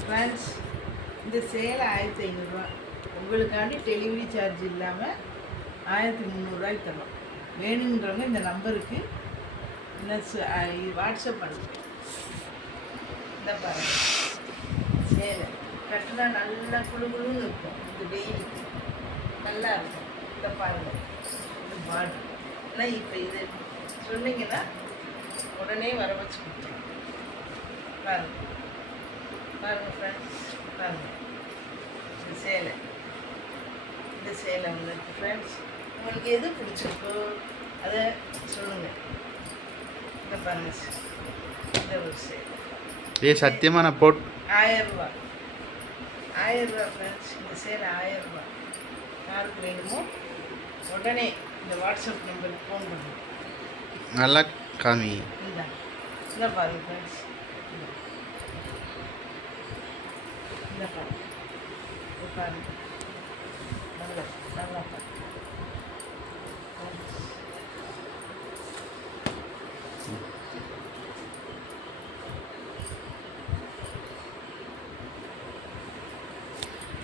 Friends, இந்த சேலை 1500 உங்களுக்காண்டி டெலிவரி சார்ஜ் இல்லாமல் 1300 தரோம். வேணுன்றவங்க இந்த நம்பருக்கு வாட்ஸ்அப் பண்ணுங்க. இந்த பாருங்க, சேலை கட்டினா நல்லா குழுகுழுன்னு இருக்கும். இது வெயிலுக்கு நல்லா இருக்கும். இந்த பாருங்க, இது பார்டர். ஆனால் இப்போ இது சொன்னீங்கன்னா உடனே வர வச்சு கொடுத்துருவோம். பாருங்க பாருங்கள் ஃப்ரெண்ட்ஸ், பாருங்கள் இந்த சேலை. இந்த சேலை உங்களுக்கு ஃப்ரெண்ட்ஸ், உங்களுக்கு எது பிடிச்சிருக்கோ அதை சொல்லுங்கள். இந்த பாருங்கள், இந்த ஒரு சேலை. சத்தியமாக நான் போட் 1000 ரூபா ஃப்ரெண்ட்ஸ். இந்த சேலை 1000 ரூபா. யாருக்கு வேணுமோ உடனே இந்த வாட்ஸ்அப் நம்பருக்கு ஃபோன் பண்ணுங்க. நல்லா காமி. இந்த பாருங்கள் ஃப்ரெண்ட்ஸ், இந்த பாருங்க, பாருங்க நல்லா நல்லா பாருங்க.